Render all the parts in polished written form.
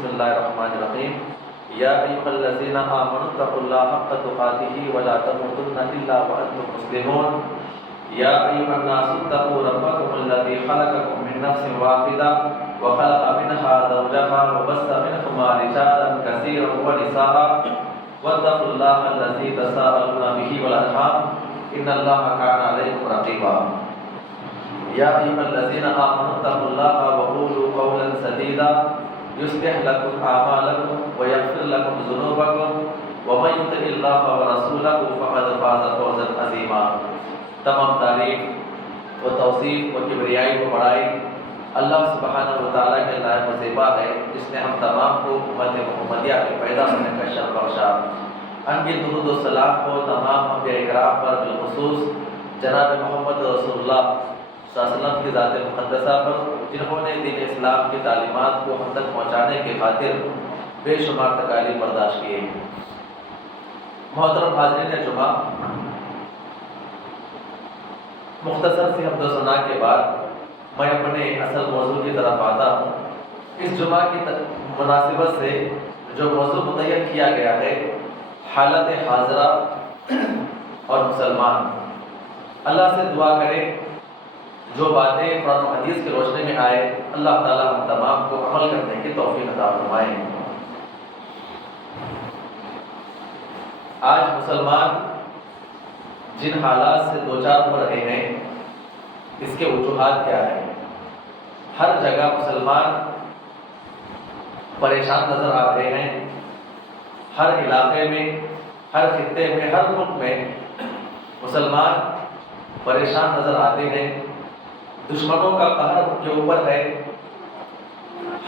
بسم اللہ الرحمن الرحیم یا ایھا الذین آمنوا اتقوا اللہ حق تقاتہ ولا تموتن الا وانتم مسلمون یا ایھا الناس اتقوا ربکم الذی خلقکم من نفس واحدہ وخلق منها زوجها وبث منهما رجالا كثيرا ونساء واتقوا الله الذي تساءلون به والارحام ان الله كان عليكم رقيبا یا ایھا الذین آمنوا اتقوا اللہ وقولوا قولا سدیدا یصلح لکم اعمالکم ویغفر لکم ذنوبکم ومن یطع اللہ ورسولہ فقد فاز فوزا عظیما۔ تمام تعریف و توصیف و کبریائی و بڑائی اللہ سبحانہ و تعالیٰ کے لائق و زیبا ہے، جس نے ہم تمام کو امت محمدیہ کے پیدا ہونے کا شرف بخشا۔ ان کی درود و سلام کو تمام انبیاء کرام پر، بالخصوص جناب محمد رسول اللہ صلی اللہ علیہ وسلم کی ذات مقدسہ پر، جنہوں نے دین اسلام کی تعلیمات کو ہم تک پہنچانے کی خاطر بے شمار تکالیف برداشت کیے۔ محترم حاضرین جمعہ، مختصر سی حمد و ثنا کے بعد میں اپنے اصل موضوع کی طرف آتا ہوں۔ اس جمعہ کی مناسبت سے جو موضوع متعین کیا گیا ہے، حالت حاضرہ اور مسلمان۔ اللہ سے دعا کریں جو باتیں قرآن و حدیث کی روشنی میں آئے، اللہ تعالی ہم تمام کو عمل کرنے کی توفیق عطا فرمائیں۔ آج مسلمان جن حالات سے دوچار ہو رہے ہیں، اس کے وجوہات کیا ہیں؟ ہر جگہ مسلمان پریشان نظر آ رہے ہیں۔ ہر علاقے میں، ہر خطے میں، ہر ملک میں مسلمان پریشان نظر آتے ہیں۔ دشمنوں کا قہر ان کے اوپر ہے۔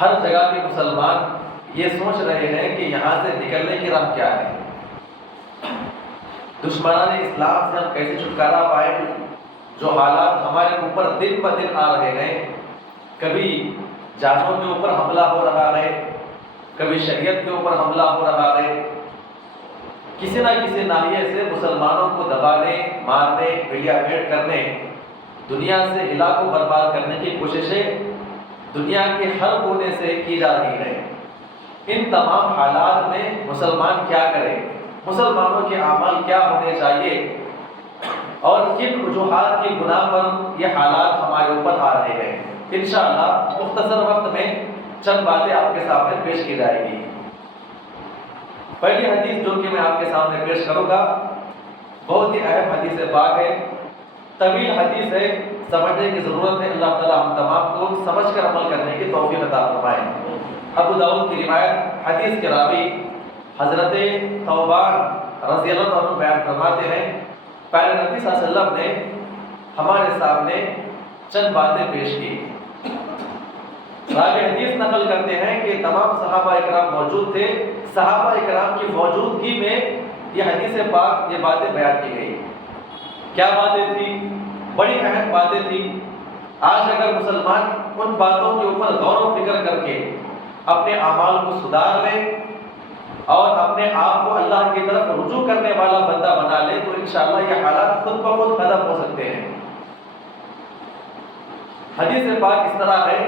ہر جگہ کے مسلمان یہ سوچ رہے ہیں کہ یہاں سے نکلنے کی راہ کیا ہے، دشمنان اسلام سے ہم کیسے چھٹکارا پائیں۔ جو حالات ہمارے اوپر دن بہ دن آ رہے ہیں، کبھی جانوں کے اوپر حملہ ہو رہا ہے، کبھی شریعت کے اوپر حملہ ہو رہا ہے، کسی نہ کسی ناحیے سے مسلمانوں کو دبانے، مارنے، بھیڑیا بھیڑ کرنے، دنیا سے ہلاک و برباد کرنے کی کوششیں دنیا کے ہر کونے سے کی جا رہی ہیں۔ ان تمام حالات میں مسلمان کیا کرے، مسلمانوں کے اعمال کیا ہونے چاہیے، اور کن وجوہات کی بنا پر یہ حالات ہمارے اوپر آ رہے ہیں، انشاءاللہ مختصر وقت میں چند باتیں آپ کے سامنے پیش کی جائے گی۔ پہلی حدیث جو کہ میں آپ کے سامنے پیش کروں گا، بہت ہی اہم حدیث پاک ہے، طویل حدیث ہے، سمجھنے کی ضرورت ہے۔ اللہ تعالی ہم تمام کو سمجھ کر عمل کرنے کی توفیق عطا فرمائے۔ ابو داؤد کی روایت، حدیث کے راوی حضرت ثوبان رضی اللہ عنہ بیان فرماتے ہیں، پیارے نبی صلی اللہ علیہ وسلم نے ہمارے سامنے چند باتیں پیش کی۔ راوی حدیث نقل کرتے ہیں کہ تمام صحابہ اکرام موجود تھے، صحابہ اکرام کی موجودگی میں یہ حدیث پاک، یہ باتیں بیان کی گئی۔ کیا باتیں تھیں؟ بڑی اہم باتیں تھیں۔ آج اگر مسلمان ان باتوں کے اوپر غور و فکر کر کے اپنے اعمال کو سدھار لے اور اپنے آپ کو اللہ کی طرف رجوع کرنے والا بندہ بنا لے تو انشاءاللہ یہ حالات خود بخود ختم ہو سکتے ہیں۔ حدیث پاک اس طرح ہے،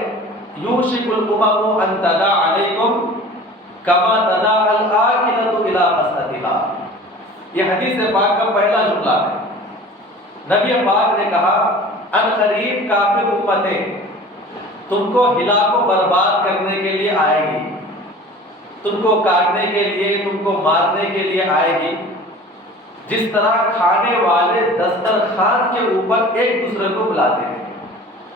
یوشک الامم ان تداع علیکم کما تداع الآکلۃ الی قصعتها۔ یہ حدیث پاک کا پہلا جملہ ہے۔ نبی پاک نے کہا، ان قریب کافر امتیں تم کو ہلاک و برباد کرنے کے لیے آئے گی، تم کو کاٹنے کے لیے، تم کو مارنے کے لیے آئے گی، جس طرح کھانے والے دسترخوان کے اوپر ایک دوسرے کو بلاتے ہیں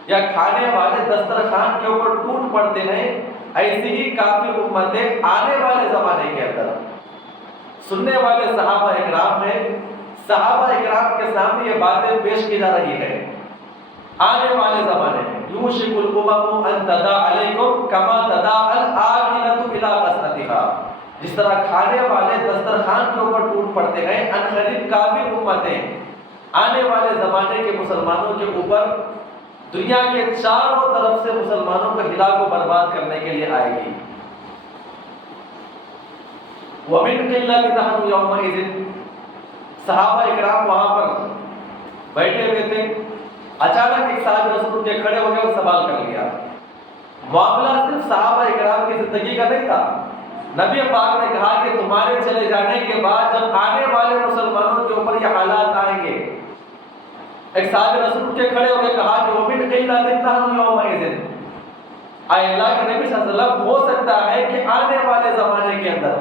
یا کھانے والے دسترخوان کے اوپر ٹوٹ پڑتے ہیں، ایسی ہی کافر امتیں آنے والے زمانے کے اندر۔ سننے والے صحابہ اکرام ہیں، صحابہ اکرام کے سامنے یہ باتیں پیش کی جا رہی ہے۔ آنے والے زمانے میں یوشک الامم ان تداع علیکم کما تداع الآکلۃ الی قصعتها، جس طرح کھانے والے دسترخوان کے اوپر ٹوٹ پڑتے ہیں، ان قریب کافر امتیں آنے والے زمانے کے مسلمانوں کے اوپر دنیا کے چاروں طرف سے مسلمانوں کو ہلاک و برباد کرنے کے لیے آئے گی۔ وَمِنْ قِلَّةٍ نَحْنُ يَوْمَئِذٍ، صحابہ اکرام وہاں پر بیٹھے ہوئے تھے، اچانک ایک صحابی رسول کے کھڑے ہو گئے اور سوال کر لیا، معاملہ صرف صحابہ اکرام کی زندگی کا نہیں تھا. نبی پاک نے کہا کہ تمہارے چلے جانے کے بعد جب آنے والے مسلمانوں کے اوپر یہ حالات آئیں گے. ایک صحابی رسول اٹھ کے کھڑے ہو کے کہا کہ وَمِنْ قِلَّةٍ نَحْنُ يَوْمَئِذٍ، اے اللہ کے نبی صلی اللہ علیہ وسلم، ہو سکتا ہے کہ آنے والے زمانے کے اندر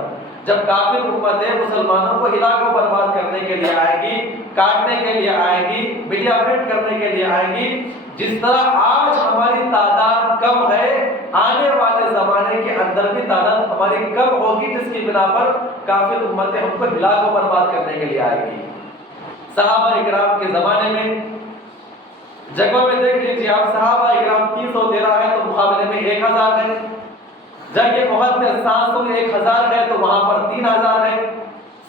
جب کافر امتیں مسلمانوں کو ہلاک و برباد کرنے کے لیے آئے گی، کاٹنے کے لیے آئے گی، ملیا پیٹ کرنے کے لیے آئے گی، جس طرح آج ہماری تعداد کم ہے، آنے والے زمانے کے اندر بھی تعداد ہماری کم ہوگی، جس کی بنا پر کافر امتیں ہم کو ہلاک و برباد کرنے کے لیے آئے گی. صحابہ اکرام کے زمانے میں جگہوں میں دیکھ لیجیے آپ، صحابہ اکرام 313 ہے تو مقابلے میں 1000 ہے. جنگ احد میں 701,000 ہے تو وہاں پر 3000 ہے.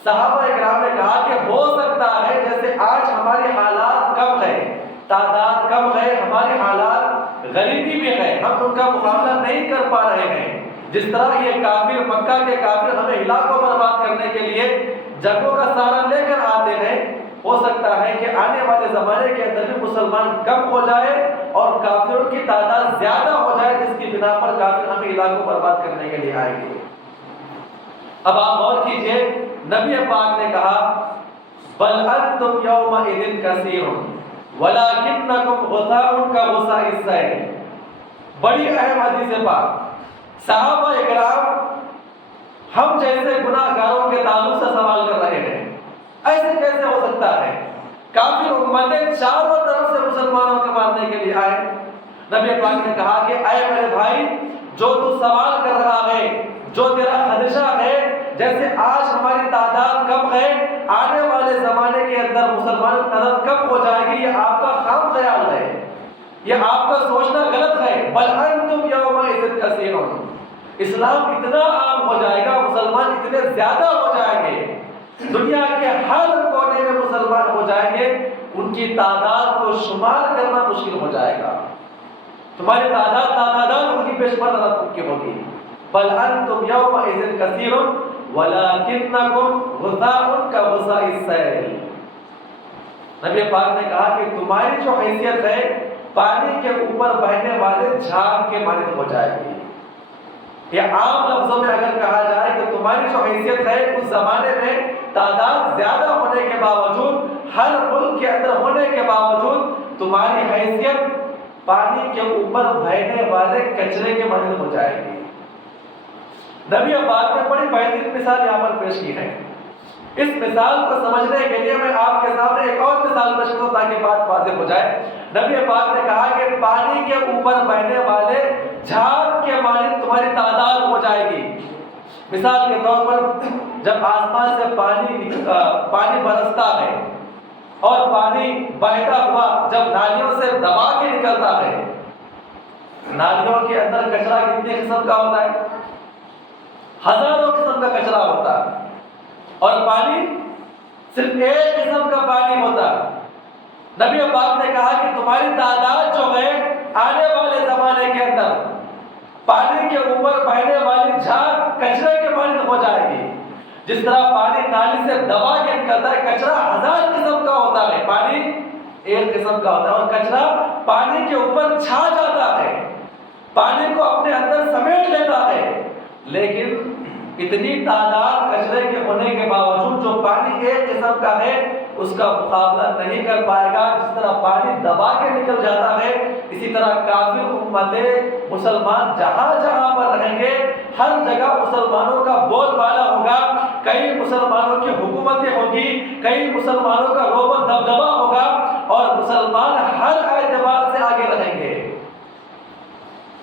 صحابہ اکرام نے کہا کہ ہو سکتا ہے جیسے آج ہمارے حالات کم ہے، تعداد کم ہے، ہمارے حالات غریبی میں ہے، ہم ان کا مقابلہ نہیں کر پا رہے ہیں، جس طرح یہ کافر، مکہ کے کافر ہمیں ہلاک و برباد کرنے کے لیے جنگوں کا سہارا لے کر آتے ہیں، ہو سکتا ہے کہ آنے والے زمانے کے اندر بھی مسلمان کم ہو جائے اور کافروں کی تعداد زیادہ ہو جائے، جس کی بنا پر کافر ہمیں ہلاک و برباد کرنے کے لیے آئیں گے. اب آپ غور کیجئے، نبی پاک نے کہا بل انتم یومئذ کثیر ولکنکم غثاء کغثاء السیل. بڑی اہم حدیث پاک. صحابہ اکرام ہم جیسے گناہ گاروں کے تعلق سے سوال کر رہے ہیں، ایسے کیسے ہو سکتا ہے؟ کافر امتیں چاروں طرف سے مسلمانوں کے مارنے کے لیے آئے. نبی پاک نے کہا کہ اے میرے بھائی، جو تو سوال کر رہا ہے، جو تیرا خدشہ ہے، جیسے آج ہماری تعداد کم ہے، آنے والے زمانے کے اندر مسلمانوں کی تعداد کم ہو جائے گی، یہ آپ کا خام خیال ہے، یہ آپ کا سوچنا غلط ہے. بل انتم یومئذ کثیر، اسلام اتنا عام ہو جائے گا، مسلمان اتنے زیادہ ہو جائیں گے، دنیا کے ہر کونے میں مسلمان ہو جائیں گے، ان کی تعداد کو شمار کرنا مشکل ہو جائے گا. تمہاری تعداد ان کی پیشمر کی ہوگی. بل انتم یومئذ کثیر ولکنکم غثاء کغثاء السیل. نبی پاک نے کہا کہ تمہاری جو حیثیت ہے پانی کے اوپر بہنے والے جھاگ کے مانند ہو جائے گی. یہ عام لفظوں میں اگر کہا جائے کہ تمہاری جو حیثیت ہے اس زمانے میں تعداد زیادہ ہونے کے باوجود، ہر ملک کے اندر ہونے کے باوجود، تمہاری حیثیت پانی کے اوپر بہنے والے کچرے کے مانند ہو جائے گی. نبی پاک نے بڑی بہترین مثال یہاں پر پیش کی ہے. اس مثال کو سمجھنے کے لیے میں آپ کے سامنے ایک اور مثال پیش کروں تاکہ بات واضح ہو جائے. نبی پاک نے کہا کہ پانی کے اوپر بہنے والے جھاگ کے مانند تمہاری تعداد ہو جائے گی. مثال کے طور پر جب آسمان سے پانی برستا ہے اور پانی بہتا ہوا جب نالیوں سے دبا کے نکلتا ہے، نالیوں کے اندر کچرا کتنے قسم کا ہوتا ہے؟ ہزاروں قسم کا کچرا ہوتا ہے، اور پانی صرف ایک قسم کا پانی ہوتا ہے. نبی پاک نے کہا کہ تمہاری تعداد جو ہے آنے والے زمانے کے اندر پانی کے اوپر بہنے والی جھاگ کچرے کے مانند ہو جائے گی. جس طرح پانی نالی سے دبا کے نکلتا ہے، کچرا 1000 قسم کا ہوتا ہے، پانی ایک قسم کا ہوتا ہے، اور کچرا پانی کے اوپر چھا جاتا ہے، پانی کو اپنے اندر سمیٹ لیتا ہے. لیکن اتنی تعداد کچرے کے ہونے کے باوجود جو پانی ایک قسم کا ہے اس کا مقابلہ نہیں کر پائے گا. جس طرح پانی دبا کے نکل جاتا ہے، اسی طرح کافر امتیں مسلمان جہاں جہاں پر رہیں گے ہر جگہ مسلمانوں کا بول بالا ہوگا، کئی مسلمانوں کی حکومتیں ہوگی، کئی مسلمانوں کا رعب و دبدبہ ہوگا، اور مسلمان ہر اعتبار سے آگے رہیں گے،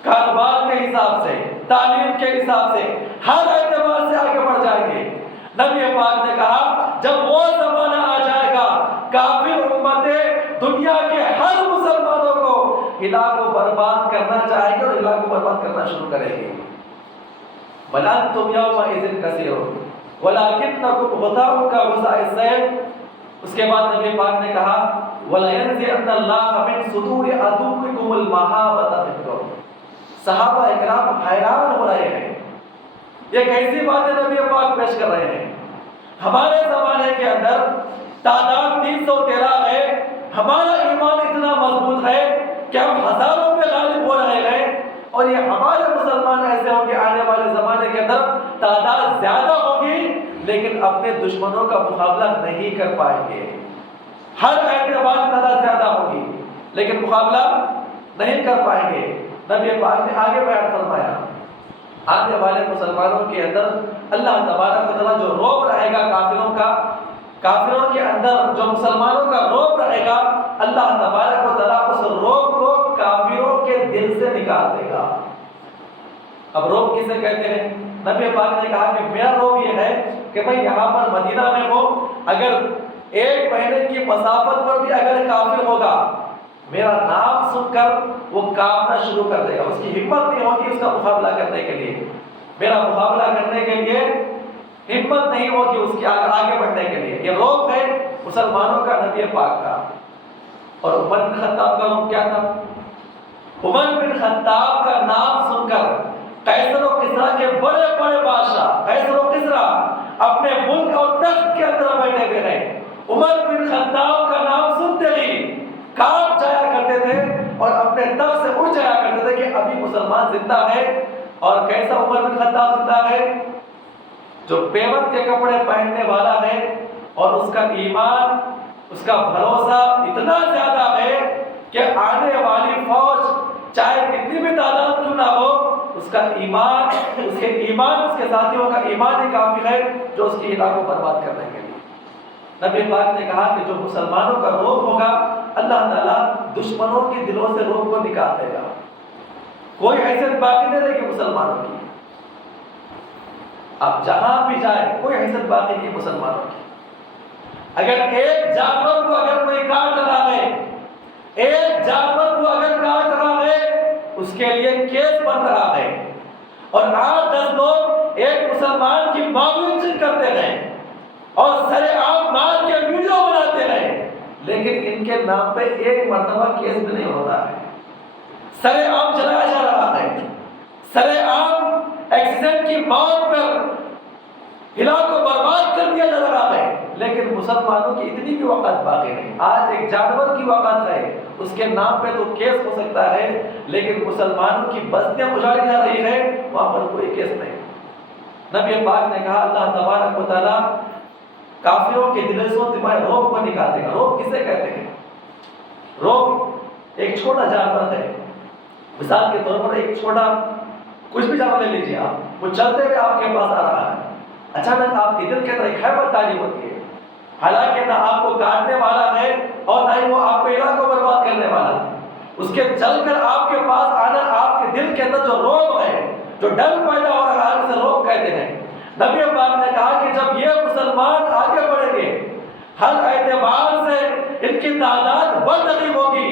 کاروبار کے حساب سے، تعلیم کے حساب سے، ہر اعتبار سے آگے بڑھ جائیں گے. نبی پاک نے کہا جب وہ زمانہ آ جائے گا کافر امتیں دنیا کے ہر مسلمانوں کو ہلاک و برباد کرنا چاہیں گے اور ہلاک و برباد کرنا شروع کریں گے. بل انتم یومئذ کثیر ولکنکم غثاء کغثاء السیل. اس کے بعد نبی پاک نے کہا وَلَيَنزِعَنَّ اللَّهَ مِن صُدُورِ عَدُوِّكُمُ الْمَحَابَّةَ مِنكُمْ. صحابہ اکرام حیران ہو رہے ہیں، یہ کیسی باتیں نبی پاک پیش کر رہے ہیں. ہمارے زمانے کے اندر تعداد 313 ہے، ہمارا ایمان اتنا مضبوط ہے کہ ہم ہزاروں پہ غالب ہو رہے ہیں، اور یہ ہمارے مسلمان ایسے ہوں گے آنے والے زمانے کے اندر تعداد زیادہ ہوگی لیکن اپنے دشمنوں کا مقابلہ نہیں کر پائیں گے. ہر اعتبار سے تعداد زیادہ ہوگی لیکن مقابلہ نہیں کر پائیں گے. نبی پاک نے آگے بیان فرمایا آنے والے مسلمانوں کے اندر اللہ تبارک و تعالیٰ جو روب رہے گا کافروں کے اندر جو مسلمانوں کا روب رہے گا اللہ تبارک و تعالیٰ اس روب کو کافروں کے دل سے نکال دے گا. اب روب کسے کہتے ہیں؟ نبی پاک نے کہا کہ میرا روب یہ ہے کہ بھئی یہاں پر مدینہ میں ہو اگر ایک مہینے کی مسافت پر بھی اگر کافر ہوگا میرا نام سن کر وہ کانپنا شروع کر دے گا. اس کی ہمت نہیں ہوگی اس کا مقابلہ کرنے کے لیے, میرا مقابلہ کرنے کے لیے ہمت نہیں ہوگی اس کے آگے بڑھنے کے لیے. یہ روب ہے مسلمانوں کا نبی پاک کا. اور عمر بن خطاب کا روب کیا تھا؟ عمر بن خطاب کا نام سن کر قیصر و کسریٰ کے بڑے بڑے بادشاہ قیصر و کسریٰ اپنے ملک اور تخت کے اندر بیٹھے ہوئے ہیں. عمر بن خطاب کا نام سنتے ہی کانپ جایا کرتے تھے اور اپنے تخت سے اٹھ جایا کرتے تھے کہ ابھی مسلمان زندہ ہے. اور کیسا عمر بن خطاب زندہ ہے؟ جو پیوند کے کپڑے پہننے والا ہے اور اس کا ایمان اس کا بھروسہ اتنا زیادہ ہے کہ آنے والی فوج چاہے کتنی بھی تعداد کیوں نہ ہو اس کا ایمان اس کے ساتھیوں کا ایمان ہی کافی ہے جو اس کی علاقوں کو برباد کرنے کے لیے. نبی پاک نے کہا کہ جو مسلمانوں کا روب ہوگا اللہ تعالیٰ دشمنوں کے دلوں سے روب کو نکال دے گا. کوئی حیثیت باقی نہیں رہے گی مسلمانوں کی. اب جہاں بھی جائے کوئی حیثیت باقی نہیں مسلمانوں کی. اگر ایک جانور کو اگر کوئی کاٹ رہا ہے ایک جانور کو اگر کاٹ رہا ہے اس کے لیے کیس بن رہا ہے اور 8-10 لوگ ایک مسلمان کی معاملے کرتے ہیں اور سر عام مار کے ویڈیو بناتے ہیں لیکن ان کے نام پہ ایک مرتبہ کیس بھی نہیں ہوتا ہے. سر عام چلایا جا رہا ہے, سر عام ایکسیڈنٹ کی موت پر علاقوں کو برباد کر دیا جا رہا ہے لیکن مسلمانوں کی اتنی بھی وقت باقی نہیں. آج ایک جانور کی وقت ہے اس کے نام پہ تو کیس ہو سکتا ہے لیکن مسلمانوں کی بستیاں اجاڑی جا رہی ہے وہاں پر کوئی کیس نہیں. نبی پاک نے کہا اللہ تبارک و تعالیٰ کافروں کے دلوں سے تمہارے روب کو نکال دے گا. روب کسے کہتے ہیں؟ روب ایک چھوٹا جانور ہے. مثال کے طور پر ایک چھوٹا کچھ بھی جانور لے لیجیے آپ, وہ چلتے ہوئے آپ کے پاس آ رہا ہے, اچانک آپ کے دل کے اندر ایک خیبت تاری ہوتی ہے, حالانکہ نہ آپ کو کاٹنے والا ہے اور نہ ہی وہ آپ کو علاقوں کو برباد کرنے والا ہے. اس کے چل کر آپ کے پاس آنا آپ کے دل کے اندر جو روب ہے جو ڈر پیدا ہو رہا ہے اسے روب کہتے ہیں. نبی پاک نے کہا کہ جب یہ مسلمان آگے بڑھیں گے ہر اعتبار سے ان کی تعداد بڑھ رہی ہوگی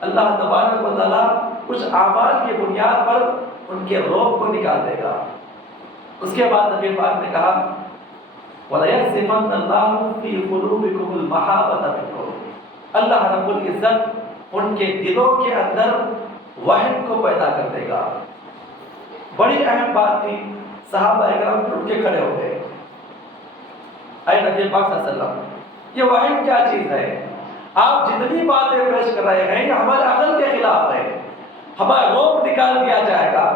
اللہ تبارک و تعالیٰ کچھ اعمال کی بنیاد پر ان کے روب کو نکال دے گا. اس کے بعد نبی پاک نے کہا وَلَيَقْذِفَنَّ اللَّهُ فِي قُلُوبِكُمُ الْمَحَبَّةَ مِنْهُ, اللہ رب العزت ان کے دلوں کے اندر وحشت کو پیدا کر دے گا. بڑی اہم بات تھی. صحابہ اکرام اٹھ کے کھڑے ہو گئے. اے نبی پاک صلی اللہ علیہ وسلم یہ وحشت کیا چیز ہے؟ آپ جتنی باتیں پیش کر رہے ہیں یہ ہمارے عقل کے خلاف ہے. ہمارا روب نکال دیا جائے گا,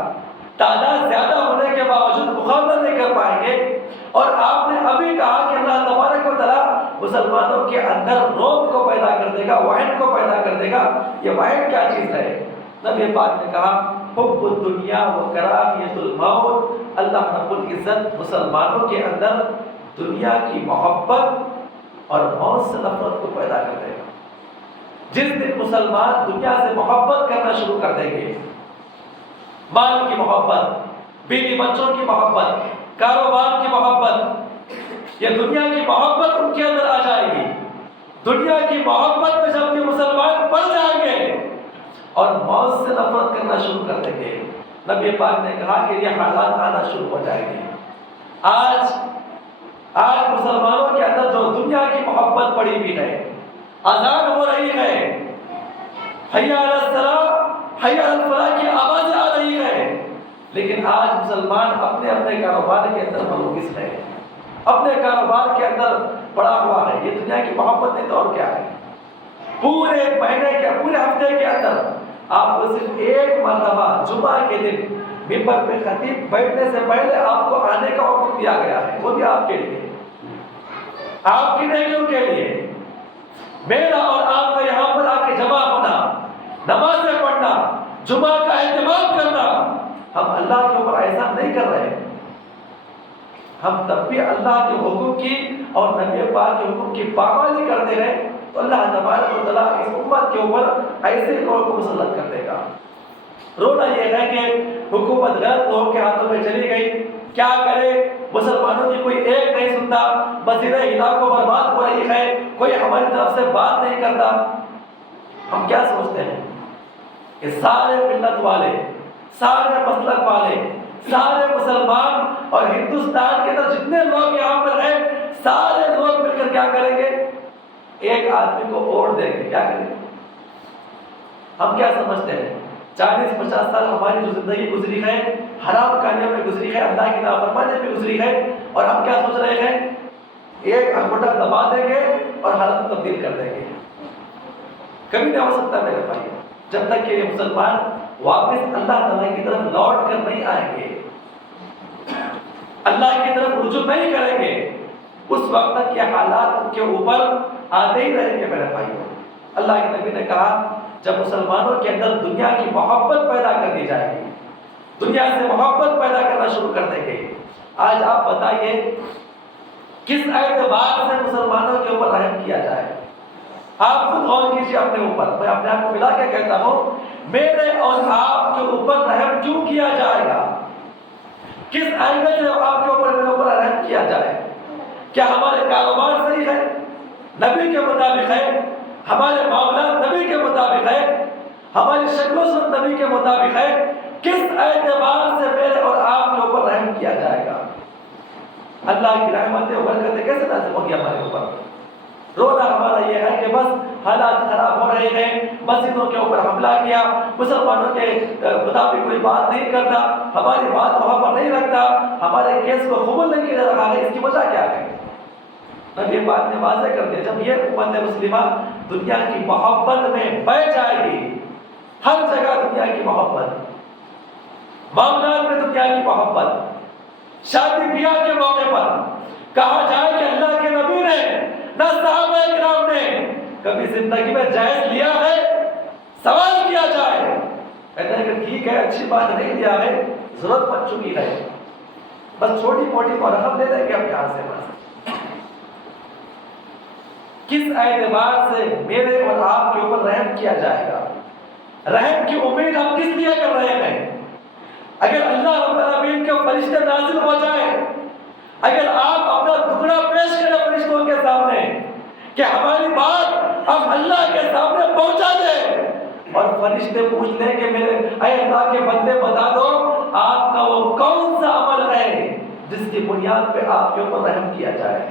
تعداد زیادہ ہونے کے باوجود مقابلہ نہیں کر پائیں گے. اور آپ نے ابھی کہا کہ اللہ تبارک و تعالیٰ مسلمانوں کے اندر روب کو پیدا کر دے گا, وحشت کو پیدا کر دے گا. یہ وحشت کیا چیز ہے؟ نبی پاک نے کہا حب الدنیا و کراہیت الموت, اللہ رب العزت مسلمانوں کے اندر دنیا کی محبت اور موت سے نفرت کو پیدا کر دے گا. جس دن مسلمان دنیا سے محبت کرنا شروع کر دیں گے, مال کی محبت, بیوی بچوں کی محبت, کاروبار کی محبت, یہ دنیا کی محبت ان کے اندر آ جائے گی. دنیا کی محبت میں جب یہ مسلمان پڑ جائیں گے اور موت سے نفرت کرنا شروع کر دیں گے, نبی پاک نے کہا کہ یہ حالات آنا شروع ہو جائیں گے. آج مسلمانوں کے اندر جو دنیا کی محبت پڑی ہوئی ہے, اذان ہو رہی ہے, حی علی الصلاۃ حی علی الفلاح کی آواز آ رہی ہے, لیکن آج مسلمان اپنے اپنے کاروبار کے اندر ملوث ہے, اپنے کاروبار کے اندر پڑا ہوا ہے. یہ دنیا کی محبت نہیں تو اور کیا ہے؟ پورے مہینے کے پورے ہفتے کے اندر آپ کو صرف ایک مرتبہ جمعہ کے دن ممبر پہ خطیب بیٹھنے سے پہلے آپ کو آنے کا حکم دیا گیا ہے، وہ بھی آپ کے لیے، آپ کی نیکیوں کے لیے۔ میرا اور آپ کا یہاں پر آ کے جمع ہونا، نمازیں پڑھنا، جمعہ کا اہتمام کرنا، ہم اللہ کے اوپر ایسا نہیں کر رہے، ہم تب بھی اللہ کے حکم کی اور نبی پاک کے حکم کی پابندی کرتے رہے تو اللہ تبارک و تعالیٰ اس امت کے اوپر ایسے لوگوں کو مسلط کر دے گا۔ رونا یہ ہے کہ حکومت غلط لوگوں کے ہاتھوں میں چلی گئی، کیا کرے، مسلمانوں کی کوئی ایک نہیں سنتا، مسجد علاقوں برباد ہو رہی ہے، کوئی ہماری طرف سے بات نہیں کرتا۔ ہم کیا سوچتے ہیں کہ سارے ملت والے، سارے مسلک والے، سارے مسلمان اور ہندوستان کے اندر جتنے لوگ یہاں پر ہیں، سارے لوگ مل کر کیا کریں گے؟ ایک آدمی کو ووٹ دیں گے، کیا کریں گے؟ ہم کیا سمجھتے ہیں 40-50 سال ہماری جو زندگی گزری ہے حرام کاریوں میں گزری ہے، اللہ کی نافرمانی میں گزری ہے، اور ہم کیا سوچ رہے ہیں؟ ایک انگوٹھا دبا دیں گے اور حالت کو تبدیل کر دیں گے۔ کبھی نہیں ہو سکتا میرے بھائی، جب تک کہ یہ مسلمان واپس اللہ تعالیٰ کی طرف لوٹ کر نہیں آئیں گے، اللہ کی طرف رجوع نہیں کریں گے، اس وقت تک یہ حالات ان کے اوپر آتے ہی رہیں گے میرے بھائیوں۔ اللہ کے نبی نے کہا جب مسلمانوں کے اندر دنیا کی محبت پیدا کر دی جائے گی، دنیا سے محبت پیدا کرنا شروع کر دیں گے۔ آج آپ بتائیے کس اعتبار سے مسلمانوں کے اوپر رحم کیا جائے؟ آپ خود غور کیجیے اپنے اوپر، میں اپنے آپ کو ملا کے کہتا ہوں میرے اور آپ کے اوپر رحم کیوں کیا جائے گا؟ کس اینگل سے آپ کے اوپر میرے اوپر رحم کیا جائے؟ کیا ہمارے کاروبار صحیح ہے، نبی کے مطابق ہے؟ ہمارے معاملات نبی کے مطابق ہے؟ ہماری شکل و صورت نبی کے مطابق ہے؟ کس اعتبار سے میرے اور آپ کے اوپر رحم کیا جائے گا؟ اللہ کی رحمتیں اور برکتیں کیسے نازل ہوگی ہمارے اوپر؟ رونا ہمارا یہ ہے کہ بس حالات خراب ہو رہے ہیں، مسجدوں کے اوپر حملہ کیا، مسلمانوں کے مطابق کوئی بات نہیں کرتا، ہماری بات وہاں پر نہیں رکھتا، ہمارے کیس کو قبول نہیں کیا جا رہا ہے، اس کی وجہ کیا ہے؟ نبی پاک نے واضح کر دیا جب یہ امت مسلمہ دنیا کی محبت میں بہ جائے گی، ہر جگہ دنیا کی محبت، معاملات میں دنیا کی محبت، شادی بیاہ کے موقع پر کہا جائے کہ اللہ کے نبی نے نہ صحابہ کرام نے کبھی زندگی میں جائز لیا ہے، سوال کیا جائے، کہتے ہیں کہ ٹھیک ہے اچھی بات نہیں لیا ہے، ضرورت بن چکی ہے، بس چھوٹی موٹی رقم دے دیں گے ہم یہاں سے بس۔ کس اعتبار سے میرے اور آپ کے اوپر رحم کیا جائے گا؟ رحم کی امید ہم کس لیے کر رہے ہیں؟ اگر اللہ رب العالمین کے فرشتے نازل ہو جائے، اگر آپ اپنا ٹکڑا پیش کریں فرشتوں کے سامنے کہ ہماری بات اب اللہ کے سامنے پہنچا دے، اور فرشتے پوچھ لیں کہ میرے اے اللہ کے بندے بتا دو آپ کا وہ کون سا عمل ہے جس کی بنیاد پہ آپ کے اوپر رحم کیا جائے؟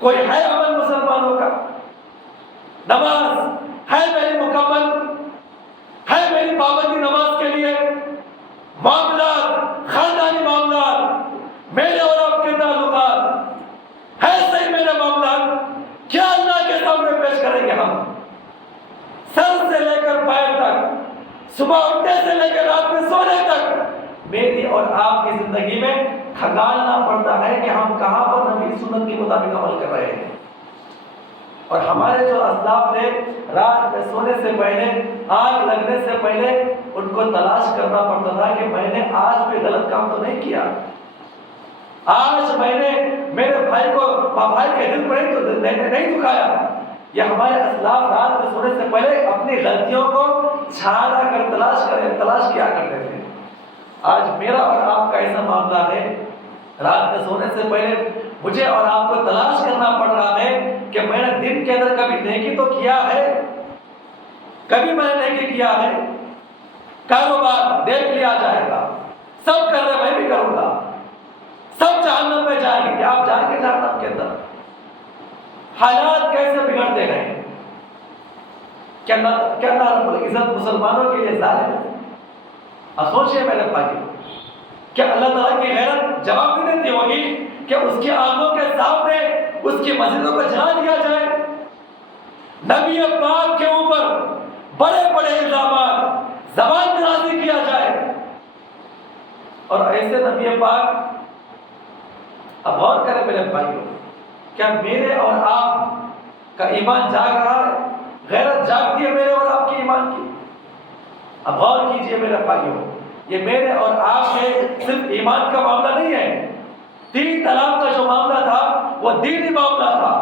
کوئی ہے عمل مسلمانوں کا؟ نماز ہے میری مکمل، ہے میری پابندی نماز کے لیے، معاملات، خاندانی معاملات، میرے اور آپ کے تعلقات ہے صحیح میرے معاملات، کیا اللہ کے سامنے پیش کریں گے ہم؟ سر سے لے کر پیر تک، صبح اٹھنے سے لے کر رات میں سونے تک میری اور آپ کی زندگی میں کھنگالنا پڑتا ہے کہ ہم کہاں پر نبی سنت کے مطابق عمل کر رہے ہیں۔ اور ہمارے جو اسلاف نے رات میں سونے سے پہلے، آگ لگنے سے پہلے ان کو تلاش کرنا پڑتا تھا کہ میں نے آج کوئی غلط کام تو نہیں کیا، آج میں نے میرے بھائی کے دل کو نہیں دکھایا۔ یہ ہمارے اسلاف رات میں سونے سے پہلے اپنی غلطیوں کو چھانا کر تلاش کیا کرتے تھے۔ آج میرا اور آپ کا ایسا معاملہ ہے، رات میں سونے سے پہلے مجھے اور آپ کو تلاش کرنا پڑ رہا ہے کہ میں نے دن کے اندر کبھی نیکی تو کیا ہے، کبھی میں نے نیکی کیا ہے؟ کاروبار دیکھ لیا جائے گا، سب کر رہے میں بھی کروں گا، سب جہنم میں جائیں گے، کیا آپ جائیں گے جہنم کے اندر؟ حالات کیسے بگڑتے گئے؟ کیا اللہ رب العزت مسلمانوں کے لیے ظالم ہے؟ اب سوچئے میرے بھائی، کیا اللہ تعالیٰ کی غیرت جواب نہیں دیتی ہوگی کہ اس کی آنکھوں کے سامنے اس کی مسجدوں کو جلا دیا جائے؟ نبی پاک کے اوپر بڑے بڑے الزامات، زبان درازی کیا جائے، اور ایسے نبی پاک، اب غور کریں میرے بھائیوں، کیا میرے اور آپ کا ایمان جاگ رہا ہے؟ غیرت جاگتی ہے میرے اور آپ کے ایمان کی؟ اب غور کیجئے میرے بھائیوں، یہ میرے اور آپ میں صرف ایمان کا معاملہ نہیں ہے، 3 طلاق کا جو معاملہ تھا وہ دینی معاملہ تھا،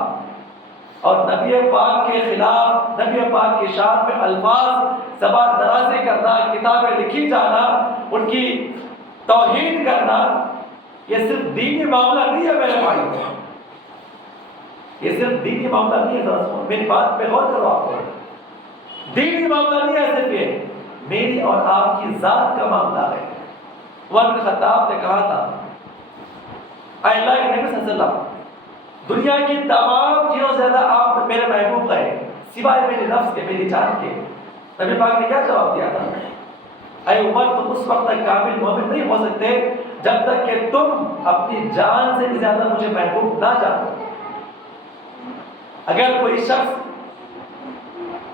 اور نبی پاک کے خلاف، نبی پاک کی شان میں الفاظ زبان درازی کرنا، کتابیں لکھی جانا، ان کی توہین کرنا، یہ صرف دینی معاملہ نہیں ہے میرے بھائی، یہ صرف دینی معاملہ نہیں ہے، ذرا سنو میری بات پہ غور کرو، آپ کو دینی معاملہ نہیں ہے صرف یہ، میری اور آپ کی ذات کا معاملہ ہے۔ عمر بن خطاب نے کہا تھا، اے اللہ کے نبی صلی اللہ علیہ وسلم، دنیا کی تمام چیزوں سے زیادہ آپ میرے محبوب ہیں سوائے میرے نفس کے، میری جان کے۔ نبی پاک نے کیا جواب دیا تھا؟ اے عمر، تم اس وقت تک کامل مومن نہیں ہو سکتے جب تک کہ تم اپنی جان سے بھی زیادہ مجھے محبوب نہ جانو۔ اگر کوئی شخص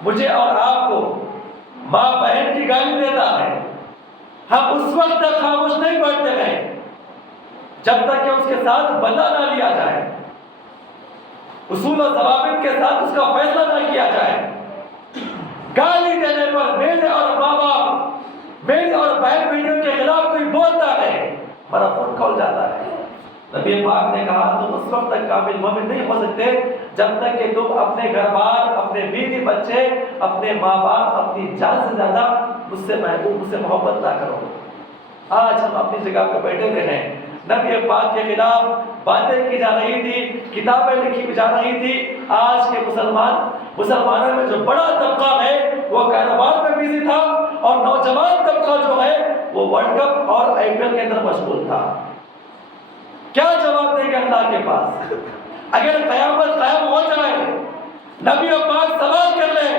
مجھے اور آپ کو ماں بہن کی گالی دیتا ہے، ہم اس وقت تک خاموش نہیں بیٹھتے ہیں جب تک کہ اس کے ساتھ بدلہ نہ لیا جائے، اصول و ضوابط کے ساتھ اس کا فیصلہ نہ کیا جائے۔ گالی دینے پر میرے اور ماں باپ، میری اور بہن بیٹیوں کے خلاف کوئی بولتا ہے، ہمارا خون کھول جاتا ہے۔ نبی پاک نے کہا، تم اس وقت تک کامل مومن نہیں ہو سکتے جب تک کہ تم اپنے گھر بار، اپنے بیوی بچے، اپنے ماں باپ، اپنی جان سے زیادہ مجھ سے محبوب، مجھ سے محبت نہ کرو۔ آج ہم اپنی جگہ پہ بیٹھے ہوئے ہیں، نبی پاک کے خلاف باتیں کی جا رہی تھی، کتابیں لکھی جا رہی تھی۔ آج کے مسلمانوں میں جو بڑا طبقہ ہے وہ کاروبار میں بزی تھا، اور نوجوان طبقہ جو ہے وہ ورلڈ کپ اور IPL کے اندر مشغول تھا۔ کیا جواب دے گا اللہ کے پاس؟ اگر قیامت قائم ہو جائے، نبی پاک سوال کر لیں،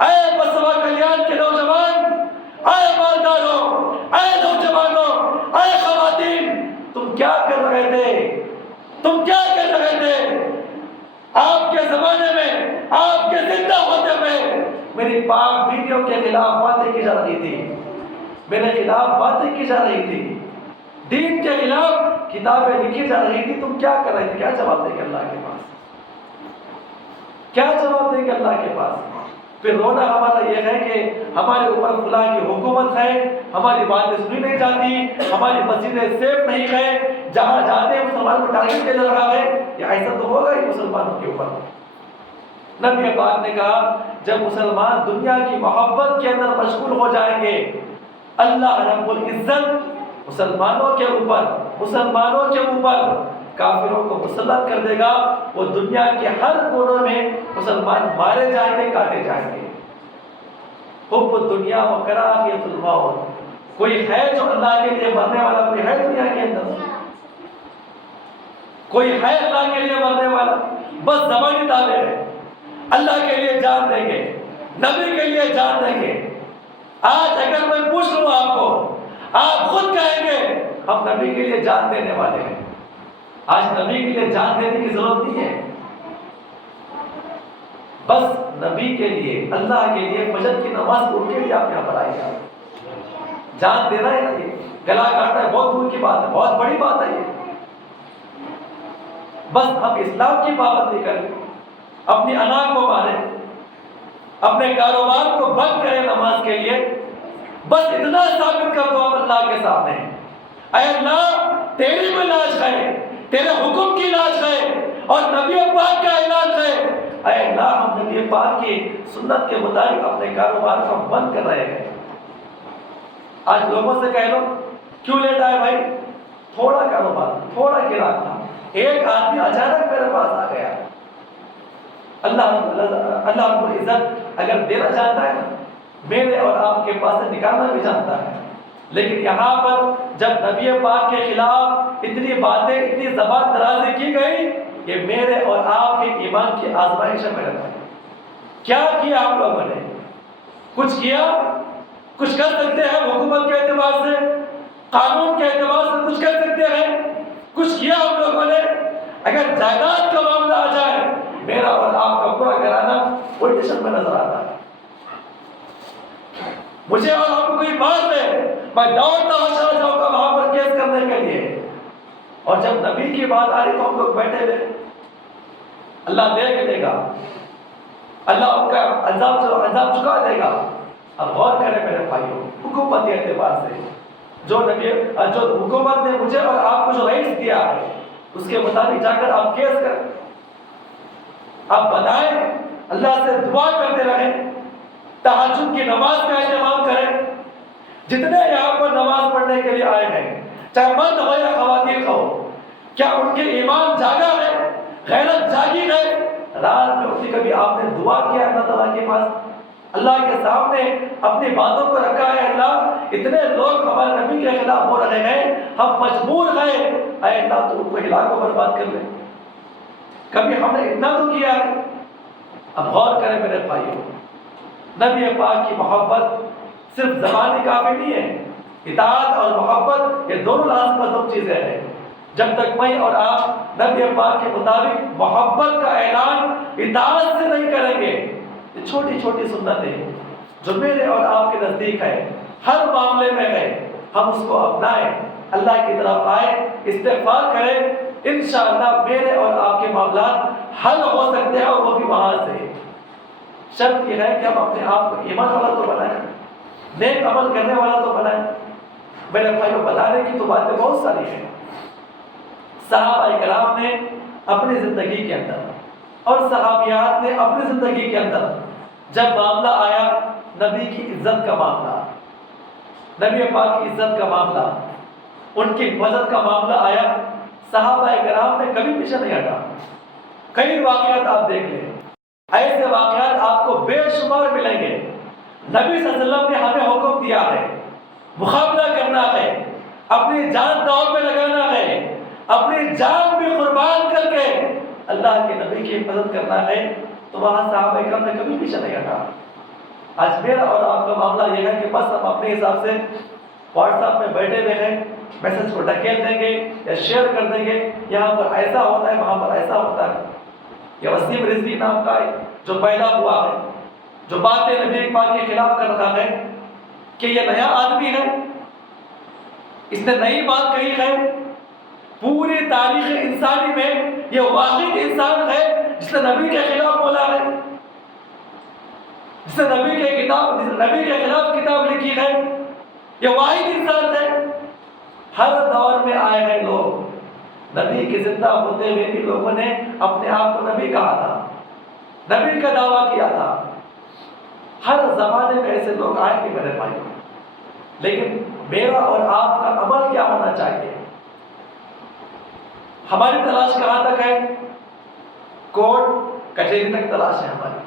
اے بسوا کلیان کے نوجوان، اے مالداروں، اے نوجوانوں، اے خواتین، تم کیا کر رہے تھے؟ تم کیا کر رہے تھے؟ آپ کے زمانے میں، آپ کے زندہ ہوتے ہوئے میری پاک بیویوں کے خلاف باتیں کی جا رہی تھی، میرے خلاف باتیں کی جا رہی تھی، دین کے خلاف کتابیں لکھی جا رہی تھی، تم کیا کر رہے تھے؟ کیا جواب دیں گے اللہ کے پاس؟ کیا جواب دیں گے اللہ کے پاس؟ پھر رونا ہمارا یہ ہے کہ ہمارے اوپر خدا کی حکومت ہے، ہماری باتیں سنی نہیں جاتی، ہماری مسجدیں سیف نہیں ہے، جہاں جاتے ہیں مسلمان کو ٹارگٹ کیا جا رہا ہے۔ یہ ایسا تو ہوگا ہی مسلمانوں کے اوپر۔ نبی پاک نے کہا، جب مسلمان دنیا کی محبت کے اندر مشغول ہو جائیں گے، اللہ رب العزت مسلمانوں کے اوپر کافروں کو مسلط کر دے گا۔ وہ دنیا کے ہر کونے میں مسلمان مارے جائیں گے، کاٹے جائیں گے۔ حب الدنیا و کراہیت الموت، کوئی ہے جو اللہ کے لیے مرنے والا؟ کوئی ہے دنیا کے اندر؟ کوئی ہے اللہ کے لیے مرنے والا؟ بس زبانی دعوے ہیں، اللہ کے لیے جان دیں گے، نبی کے لیے جان دیں گے۔ آج اگر میں پوچھ لوں آپ کو، آپ خود کہیں گے ہم نبی کے لیے جان دینے والے ہیں۔ آج نبی کے لیے جان دینے کی ضرورت نہیں ہے، بس نبی کے لیے، اللہ کے لیے فجر کی نماز پڑھ کے لیے آپ یہاں پر آئیے۔ جان دینا ہے نا، یہ گلا کاٹنا ہے بہت دور کی بات ہے، بہت بڑی بات ہے یہ۔ بس ہم اسلام کی پابندی کریں، اپنی انا کو ماریں، اپنے کاروبار کو بند کریں نماز کے لیے، بس اتنا ثابت کر دو آپ اللہ کے سامنے، اے اللہ تیری بھی لاش ہے، تیرے حکم کی لاش ہے، اور نبی پاک کا اعلان ہے، اے اللہ ہم نبی پاک کی سنت کے مطابق اپنے کاروبار کو بند کر رہے ہیں۔ آج لوگوں سے کہہ لو کیوں لیتا ہے بھائی؟ تھوڑا کاروبار، تھوڑا گراہک تھا، ایک آدمی اچانک میرے پاس آ گیا۔ اللہ رب العزت اگر دینا چاہتا ہے نا، میرے اور آپ کے پاس سے نکالنا بھی جانتا ہے، لیکن یہاں پر جب نبی پاک کے خلاف اتنی باتیں، اتنی زبان درازی کی گئی، یہ میرے اور آپ کے ایمان کی آزمائش ہے میرے بھائی۔ کیا کیا آپ لوگوں نے؟ کچھ کیا؟ کچھ کر سکتے ہیں حکومت کے اعتبار سے، قانون کے اعتبار سے کچھ کر سکتے ہیں؟ کچھ کیا ہم لوگوں نے؟ اگر جائیداد کا معاملہ آ جائے، میرا اور آپ کا پورا گھرانہ پولیٹیشن میں نظر آتا ہے۔ مجھے اور آپ کو کوئی بات ہے، میں دوڑتا ہوا چلا جاؤں گا وہاں پر کیس کرنے کے لیے۔ اور جب نبی کی بات آ رہی تو ہم لوگ بیٹھے ہوئے، اللہ دیکھ لے گا، اللہ ان کا عذاب چکا دے گا۔ اب غور کریں میرے بھائیوں، حکومتی اعتبار سے جو حکومت نے مجھے اور آپ کو جو رئیس دیا ہے اس کے مطابق جا کر آپ کیس کریں، آپ بتائیں، اللہ سے دعا کرتے رہیں، تہجد کی نماز کا اہتمام کریں۔ جتنے یہاں پر نماز پڑھنے کے لیے آئے ہیں، چاہے مرد ہو یا خواتین ہو، کیا ان کے ایمان جاگا ہے، غیرت جاگی ہے؟ رات میں اٹھ کے کبھی آپ نے دعا کیا اللہ تعالیٰ کے پاس، اللہ کے سامنے اپنی باتوں کو رکھا ہے؟ اللہ اتنے لوگ ہمارے نبی کے خلاف ہو رہے ہیں، ہم مجبور ہیں، اے اللہ تو ان کو ہلاک و برباد کر لے۔ کبھی ہم نے اتنا تو کیا ہے؟ اب غور کریں میرے بھائیوں، نبی پاک کی محبت صرف زبانی کافی نہیں ہے، اطاعت اور محبت یہ دونوں لازم مطلب چیزیں ہیں۔ جب تک میں اور آپ نبی پاک کے مطابق محبت کا اعلان اطاعت سے نہیں کریں گے، یہ چھوٹی چھوٹی سنتیں جو میرے اور آپ کے نزدیک ہے، ہر معاملے میں ہے، ہم اس کو اپنائیں، اللہ کی طرف آئیں، استغفار کریں، انشاءاللہ میرے اور آپ کے معاملات حل ہو سکتے ہیں، اور وہ بھی وہاں سے۔ شرط یہ ہے کہ ہم اپنے آپ کو ایمان والا تو بنائیں، نیک عمل کرنے والا تو بنائیں۔ میرے بھائیوں، بتانے کی تو باتیں بہت ساری ہیں۔ صحابہ کرام نے اپنی زندگی کے اندر اور صحابیات نے اپنی زندگی کے اندر جب معاملہ آیا نبی کی عزت کا معاملہ، نبی پاک کی عزت کا معاملہ، ان کی حفاظت کا معاملہ آیا، صحابہ کرام نے کبھی پیچھے نہیں ہٹا۔ کئی واقعات آپ دیکھ لیں، ایسے واقعات آپ کو بے شمار ملیں گے۔ نبی صلی اللہ علیہ وسلم نے ہمیں حکم دیا ہے، مقابلہ کرنا ہے، اپنی جان دوڑ میں لگانا ہے، اپنی جان بھی قربان کر کے اللہ کے نبی کی حفاظت کرنا ہے، تو وہاں صحابہ کرام نے کبھی پیچھے نہیں ہٹا۔ آج میرا اور آپ کا معاملہ یہ ہے کہ بس ہم اپنے حساب سے واٹس ایپ میں بیٹھے ہوئے ہیں، میسج کو ڈھکیل دیں گے یا شیئر کر دیں گے، یہاں پر ایسا ہوتا ہے، وہاں پر ایسا ہوتا ہے۔ یہ وسیم رضوی نام کا ہے جو پیدا ہوا ہے، جو باتیں نبی پاک کے خلاف کر رہا ہے کہ یہ نیا آدمی ہے، اس نے نئی بات کہی ہے، پوری تاریخ انسانی میں یہ واحد انسان ہے جس نے نبی کے خلاف بولا ہے، جس نے نبی کے خلاف کتاب لکھی ہے، یہ واحد انسان ہے۔ ہر دور میں آئے ہیں لوگ، نبی کے زندہ ہوتے ہوئے بھی لوگوں نے اپنے آپ کو نبی کہا تھا، نبی کا دعویٰ کیا تھا۔ ہر زمانے میں ایسے لوگ آئے گے میرے بھائی، لیکن میرا اور آپ کا عمل کیا ہونا چاہیے؟ ہماری تلاش کہاں تک ہے؟ کورٹ کچہری تک تلاش ہے ہماری۔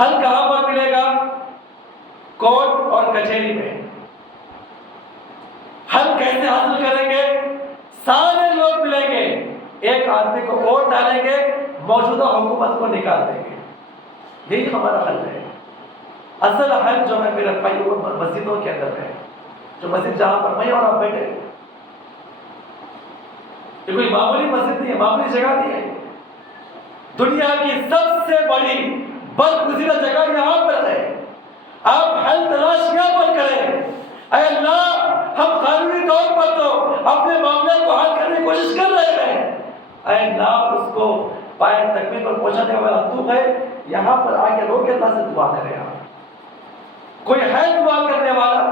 حل کہاں پر ملے گا؟ کورٹ اور کچہری میں۔ حل کیسے حاصل کریں گے؟ سارے لوگ ملیں گے، ایک آدمی کو ووٹ ڈالیں گے، موجودہ حکومت کو نکال دیں گے، یہی ہمارا حل ہے۔ اصل حل جو ہے میرے بھائی وہ مسجدوں کے اندر ہے، جو مسجد جہاں پر میں اور آپ بیٹھے، یہ کوئی معمولی مسجد نہیں ہے، معمولی جگہ نہیں ہے، دنیا کی سب سے بڑی برگزیدہ جگہ یہاں پر ہے۔ آپ حل تلاش یہاں پر کریں، اے اللہ ہم قانونی طور پر تو اپنے معاملے کو حل کرنے کی کوشش کر رہے ہیں، اے اللہ اس کو پائے تکمیل پر پہنچانے والا تو ہے، یہاں پر آ کے رو کے اللہ سے دعا کریں۔ آپ کوئی ہے دعا کرنے والا؟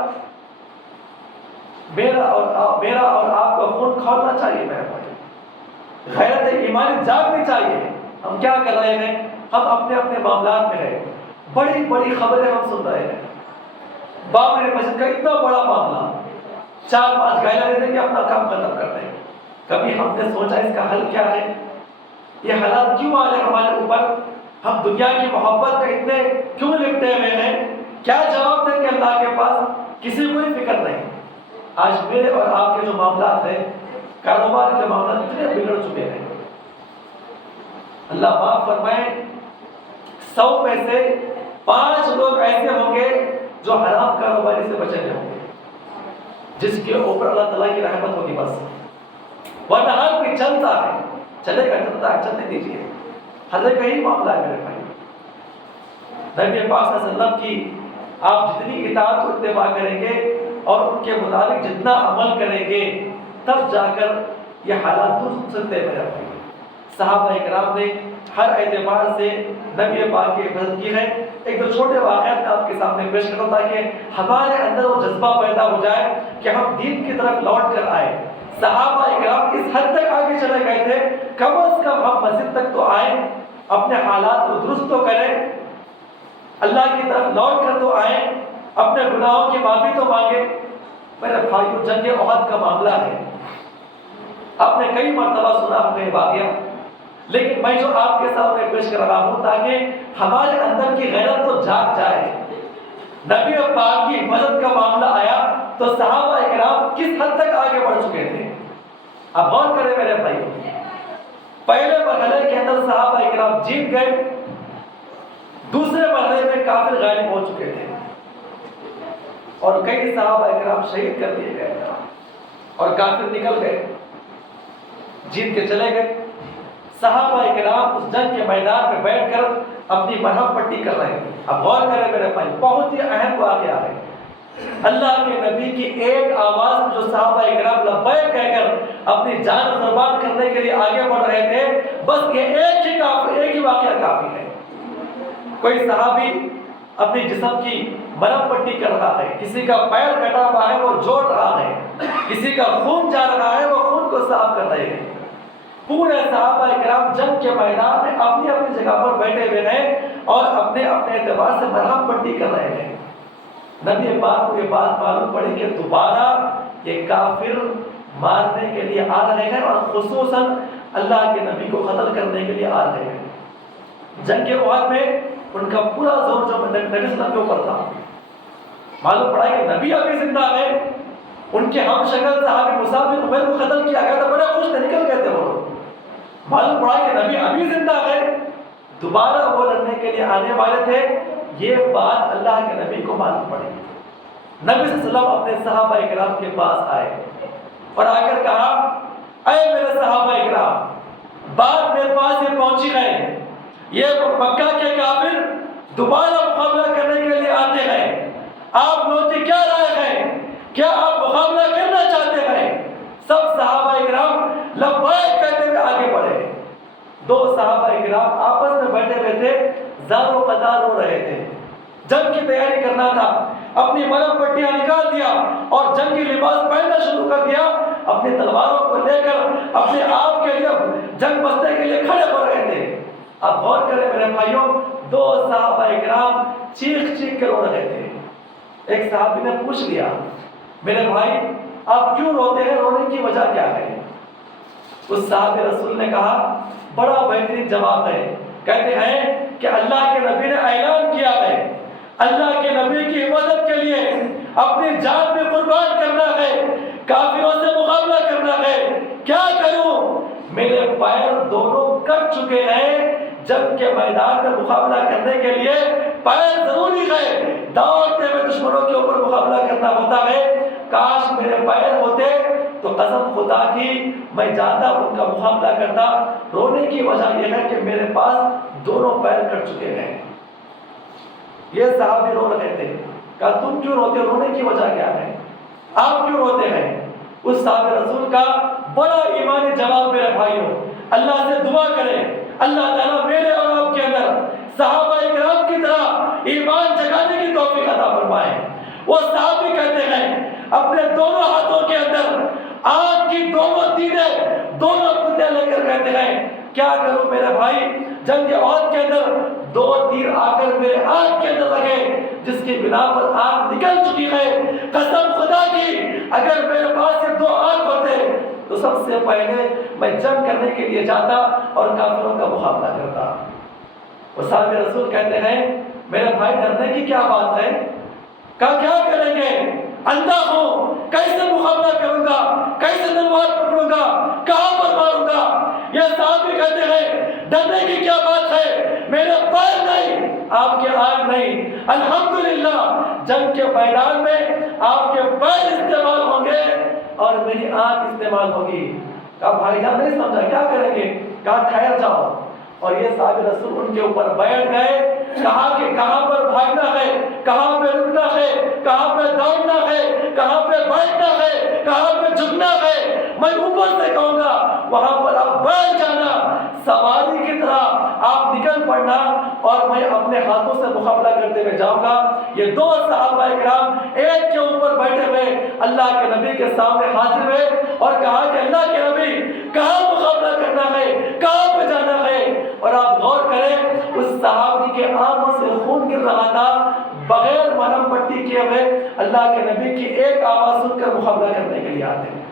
میرا اور آپ کا خون کھولنا چاہیے میرے بھائی، غیرت ایمانی جاگنی چاہیے۔ ہم کیا کر رہے ہیں؟ ہم اپنے اپنے معاملات میں ہیں، بڑی بڑی خبریں ہم سن رہے ہیں، بابری مسجد کا اتنا بڑا معاملہ، 4-5 گائیڈ لے دیں گے، اپنا کام ختم کر دیں گے۔ کبھی ہم نے سوچا اس کا حل کیا ہے؟ یہ حالات کیوں آ رہے ہمارے اوپر؟ ہم دنیا کی محبت میں اتنے کیوں لپٹے ہوئے ہیں؟ کیا جواب دیں گے اللہ کے پاس؟ کسی کو ہی فکر نہیں۔ آج میرے اور آپ کے جو معاملات ہیں، کاروبار کے معاملات اتنے بگڑ چکے ہیں، اللہ معاف فرمائے، 100 میں سے 5 لوگ ایسے ہوں گے جو حرام کاروباری سے بچے ہوئے ہوں گے، جس کے اوپر اللہ تعالیٰ کی رحمت ہوگی بس، ورنہ ہر کوئی چلتا ہے، چلے گا، چلتا ہے، چلنے دیجیے، ہر جگہ یہی معاملہ ہے میرے بھائی۔ نبی پاک صلی اللہ علیہ وسلم کی آپ جتنی اطاعت و اتباع کریں گے اور ان کے مطابق جتنا عمل کریں گے تب جا کر یہ حالات درست سنتے میرے بھائی۔ صحابہ کرام نے ہر اعتبار سے نبی پاک کی حفاظت کی ہے۔ ایک دو چھوٹے واقعات میں آپ کے سامنے پیش کرتا ہوں تاکہ ہمارے اندر وہ جذبہ پیدا ہو جائے کہ ہم دین کی طرف لوٹ کر آئے۔ صحابہ کرام اس حد تک آگے چلے گئے تھے، کم از کم ہم مسجد تک تو آئیں، اپنے حالات کو درست تو کریں، اللہ کی طرف لوٹ کر تو آئیں، اپنے گناہوں کی معافی تو مانگیں۔ میرے بھائیو، جنگ احد کا معاملہ ہے، آپ نے کئی مرتبہ سنا ہمیں واقعہ، لیکن میں جو آپ کے سامنے پیش کر رہا ہوں تاکہ ہمارے اندر کی غیرت تو جاگ جائے۔ نبی پاک کی حفاظت کا معاملہ آیا تو صحابہ کرام کس حد تک آگے بڑھ چکے تھے، اب غور کریں میرے بھائیو۔ پہلے مرحلے کے اندر صحابہ کرام جیت گئے، دوسرے مرحلے میں کافر غالب ہو چکے تھے اور کئی صحابہ کرام شہید کر دیے گئے اور کافر نکل گئے، جیت کے چلے گئے۔ صحابہ کرام اس جنگ کے میدان میں بیٹھ کر اپنی مرہم پٹی کر رہے ہیں۔ اب غور کریں میرے بھائی، بہت ہی اہم واقعہ ہے۔ اللہ کے نبی کی ایک آواز میں جو صحابہ کرام لبیک کہہ کر اپنی جان قربان کرنے کے لیے آگے بڑھ رہے تھے، بس یہ ایک ہی واقعہ کافی ہے۔ کوئی صحابی اپنی جسم کی مرہم پٹی کر رہا ہے، کسی کا پیر کٹا ہوا ہے وہ جوڑ رہا ہے، کسی کا خون جا رہا ہے وہ خون کو صاف کر رہے ہیں۔ پورے صحابہ کرام جنگ کے میدان میں اپنی اپنی جگہ پر بیٹھے ہوئے ہیں اور اپنے اپنے اعتبار سے مرہم پٹی کر رہے ہیں۔ نبی پاک کو یہ بات معلوم پڑی کہ دوبارہ یہ کافر مارنے کے لیے آ رہے ہیں اور خصوصاً اللہ کے نبی کو قتل کرنے کے لیے آ رہے ہیں۔ جنگ کے احد میں ان کا پورا زور جو نبی صلی اللہ علیہ وسلم کے اوپر تھا۔ معلوم پڑا کہ نبی ابھی زندہ ہے، ان کے ہم شکل صحابی مصعب بن عمیر کو قتل کیا گیا تھا، بڑے خوش تھے، نکل گئے تھے وہ لوگ۔ معلوم پڑا کہ نبی ابھی زندہ ہے، دوبارہ وہ لڑنے کے لیے آنے والے تھے۔ یہ بات اللہ کے نبی کو معلوم پڑی۔ نبی صلی اللہ علیہ وسلم اپنے صحابہ کرام کے پاس آئے اور آ کر کہا، اے میرے صحابہ کرام، بات میرے پاس یہ پہنچی ہے، یہ مکہ کے کافر دوبارہ مقابلہ کرنے کے لیے آتے ہیں، آپ لوگوں کی کیا رائے ہے؟ کیا آپ مقابلہ کرنا چاہتے ہیں؟ سب صحابہ کرام لبیک کہتے ہوئے آگے بڑھے۔ دو صحابہ کرام آپس میں بیٹھے ہوئے تھے، زار و قدار ہو رہے تھے، جنگ کی تیاری کرنا تھا، اپنی مرہم پٹیاں نکال دیا اور جنگی لباس پہننا شروع کر دیا، اپنی تلواروں کو لے کر اپنے آپ کے لیے جنگ بستے کے لیے کھڑے ہو رہے تھے۔ اب غور کریں میرے بھائیوں، دو صحابہ کرام چیخ چیخ کر رو رہے تھے۔ ایک صحابی نے پوچھ لیا، میرے بھائی آپ کیوں روتے ہیں، رونے کی وجہ کیا ہے؟ اس صحابی رسول نے کہا، بڑا بہترین جواب ہے، کہتے ہیں کہ اللہ کے نبی نے اعلان کیا ہے، اللہ کے نبی کی حفاظت کے لیے اپنی جان بھی قربان کرنا ہے، کافروں سے مقابلہ کرنا ہے، کیا کروں؟ میرے پیر دونوں کٹ چکے ہیں، جنگ کے میدان میں مقابلہ کرنے کے لیے پیر ضروری ہے، دوڑتے ہوئے دشمنوں کے اوپر مقابلہ کرنا ہوتا ہے، کاش میرے پیر ہوتے تو قسم خدا کی میں جاتا ان کا مقابلہ کرتا۔ رونے کی وجہ یہ ہے کہ میرے پاس دونوں پیر کٹ چکے ہیں۔ یہ صحابی رو رہے تھے، کہا تم کیوں روتے ہو، رونے کی وجہ کیا ہے، آپ کیوں روتے ہیں؟ اس صحابی رسول کا بڑا ایمانی جواب، میرے بھائیوں اللہ سے دعا کریں، اللہ تعالیٰ میرے اور آپ کے اندر صحابہ کرام کی طرح ایمان جگانے کی توفیق عطا فرمائے۔ وہ صحابی کہتے ہیں اپنے دونوں ہاتھوں کے اندر آنکھ کی دونوں تیریں، دونوں پتیاں لے کر کہتے ہیں کیا کروں میرے بھائی، جنگ احد کے اندر دو تیر آ کر میرے آنکھ کے اندر لگے، جس کی بنا پر آنکھ نکل چکی ہے، قسم خدا کی اگر میرے پاس یہ دو آنکھ ہوتے تو سب سے پہلے میں جنگ کرنے کے لیے جاتا اور کافروں کا مقابلہ کرتا۔ وہ صحابہ رسول کہتے ہیں میرے بھائی ڈرنے کی کیا بات ہے، کہا کیا کریں گے، اندھا ہوں، کیسے مقابلہ کروں گا، کیسے تلوار پکڑوں گا، کہاں پر ماروں گا؟ یہ صحابی کہتے ہیں ڈرنے کی کیا بات ہے، میرے پیر نہیں، آپ کے آنکھ نہیں، الحمدللہ جنگ کے میدان میں آپ کے پیر استعمال ہوں گے اور میری آنکھ استعمال ہوگی۔ کہا بھائی جان نہیں سمجھا، کیا کریں گے؟ کہا ٹھہر جاؤ، اور یہ صحابی رسول ان کے اوپر بیٹھ گئے کہا کہ کہاں پر بھاگنا ہے، کہاں پہ رکنا ہے، کہاں پہ دوڑنا ہے، کہاں پہ بیٹھنا ہے، کہاں پہ جھکنا ہے، میں اوپر سے کہوں گا وہاں پر آپ بیٹھ جانا، سواری کی طرح آپ نکل پڑنا، اور میں اپنے ہاتھوں سے مقابلہ کرتے ہوئے جاؤں گا۔ یہ دو صحابہ کرام ایک کے اوپر بیٹھے ہوئے اللہ کے نبی کے سامنے حاضر ہوئے اور کہا کہ اللہ کے نبی کہاں مقابلہ کرنا ہے، کہاں پہ جانا ہے؟ اور آپ غور کریں اس صحابی کے آنکھوں سے خون گر رہا تھا، بغیر مرہم پٹی کیے ہوئے اللہ کے نبی کی ایک آواز سن کر مقابلہ کرنے کے لیے آتے ہیں۔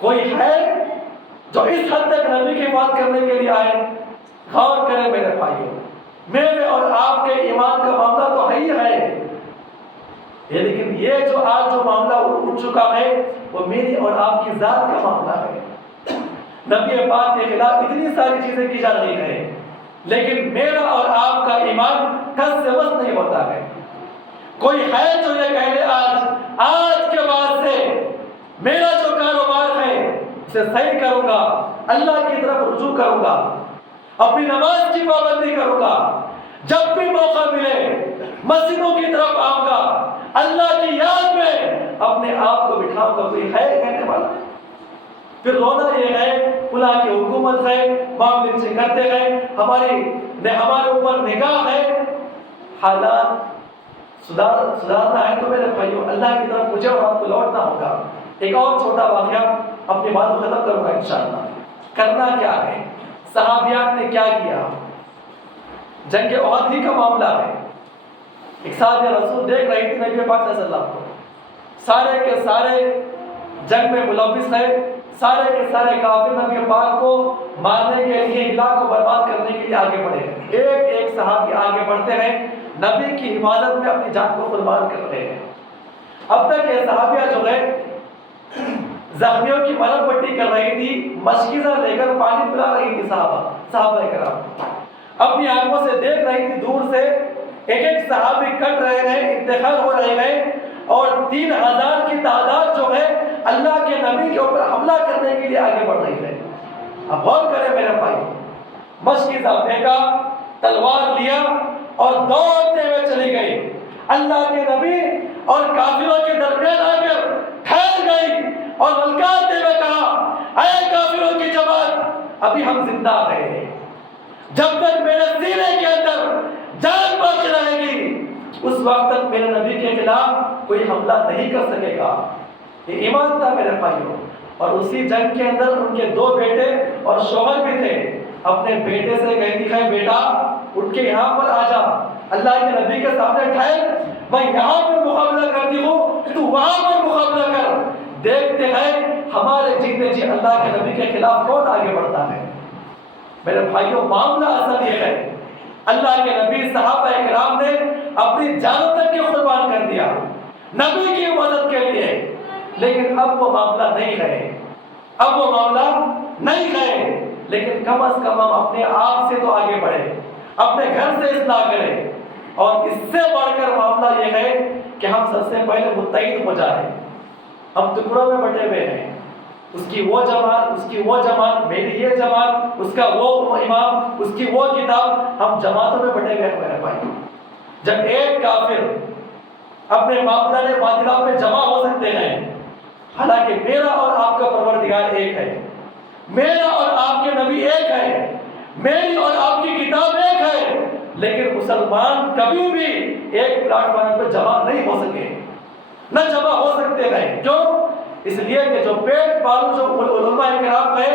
کوئی ہے جو اس حد تک نبی کی بات کرنے کے لیے آئے؟ غور کریں میرے بھائیوں، میرے اور آپ کے ایمان کا معاملہ تو ہے ہی ہے، لیکن یہ جو آج جو معاملہ اٹھ چکا ہے وہ میری اور آپ کی ذات کا معاملہ ہے۔ نبی پاک کے خلاف اتنی ساری چیزیں کی جا رہی ہیں، لیکن میرا اور آپ کا ایمان ٹھس سے بس نہیں ہوتا ہے۔ کوئی ہے جو یہ کہہ لے آج کے بعد سے میرا جو کاروبار ہے اسے صحیح کروں گا، اللہ کی طرف رجوع کروں گا، اپنی نماز کی پابندی کروں گا، جب بھی موقع ملے مسجدوں کی طرف آؤں گا، اللہ کی یاد میں اپنے آپ کو بٹھاؤں گا؟ کوئی ہے کہنے والا؟ پھر رونا یہ ہے فلاں کی حکومت ہے، معاملے سے کرتے گئے، ہمارے اوپر نگاہ ہے، حالات سدھارنا ہے تو میرے بھائیوں اللہ کی طرف مجھے اور آپ کو لوٹنا ہوگا۔ ایک اور چھوٹا واقعہ اپنی بات کو ختم کروں گا انشاءاللہ۔ کرنا کیا ہے، صحابیات نے کیا کیا؟ جنگ احد ہی کا معاملہ ہے۔ ایک صحابیہ رسول دیکھ رہی تھی نبی پاک صلی اللہ علیہ وسلم کو، سارے کے سارے جنگ میں ملوث ہے، سارے کے سارے کافر نبی پاک کو مارنے کے لیے، علاقے کو برباد کرنے کے لیے آگے بڑھے ہیں۔ ایک ایک صحابی آگے بڑھتے ہیں، نبی کی حفاظت میں اپنی جان کو قربان کر رہے ہیں۔ اب تک یہ صحابیہ جو ہے زخمیوں کی مرہم پٹی کر رہی تھی، مشکیزہ لے کر پانی پلا رہی تھی صحابہ کرام، اپنی آنکھوں سے دیکھ رہی تھی دور سے ایک ایک صحابی کٹ رہے ہیں، انتقال ہو رہے ہیں، اور 3000 کی تعداد جو ہے اللہ کے نبی کے اوپر حملہ کرنے کے لیے آگے بڑھ رہی ہے۔ اب غور کریں میرے بھائی، مشکیزہ پھینکا، تلوار لیا اور دوڑتے ہوئے چلی گئی، اللہ کے نبی اور کافروں کے درمیان آ کر ٹھہر گئی اور للکارتے ہوئے کہا، اے کافروں کی جماعت، ابھی ہم زندہ ہیں، جب تک میرے سینے کے اندر جان باقی رہے گی اس وقت تک میرے نبی کے خلاف کوئی حملہ نہیں کر سکے گا۔ یہ ایمان تھا میرے بھائیوں۔ اور اسی جنگ کے اندر ان کے 2 بیٹے اور شوہر بھی تھے، اپنے بیٹے سے کہتی ہے بیٹا اٹھ کے یہاں پر آ جا، اللہ کے نبی کے سامنے ٹھہر، میں یہاں پر مقابلہ کرتی ہوں تو وہاں پر مقابلہ کر، دیکھتے ہیں ہمارے جیتے جی اللہ کے نبی کے خلاف کون آگے بڑھتا ہے۔ میرے بھائیوں معاملہ اصل یہ ہے، اللہ کے نبی صحابہ کرام نے اپنی جانوں تک کے قربان کر دیا نبی کی مدد کے لیے، لیکن اب وہ معاملہ نہیں ہے، اب وہ معاملہ نہیں ہے، لیکن کم از کم ہم اپنے آپ سے تو آگے بڑھیں، اپنے گھر سے اصلاح کریں، اور اس سے بڑھ کر معاملہ یہ ہے کہ ہم سب سے پہلے متحد ہو جائیں۔ ہم ٹکڑوں میں بٹے ہوئے ہیں، اس کی وہ جماعت، میری یہ جماعت، اس کا وہ امام، اس کی وہ کتاب، ہم جماعتوں میں بٹے ہوئے ہیں میرے بھائی۔ جب ایک کافر اپنے معاملے باطلہ میں جمع ہو سکتے ہیں، حالانکہ میرا اور آپ کا پروردگار ایک ہے، میرا اور آپ کے نبی ایک ہے، میری اور آپ کی کتاب ایک ہے، لیکن مسلمان کبھی بھی ایک پلیٹ فارم پر جمع نہیں ہو سکے، نہ جمع ہو سکتے ہیں۔ کیوں؟ اس لیے کہ جو پیٹ پالو جو علماء کرام ہے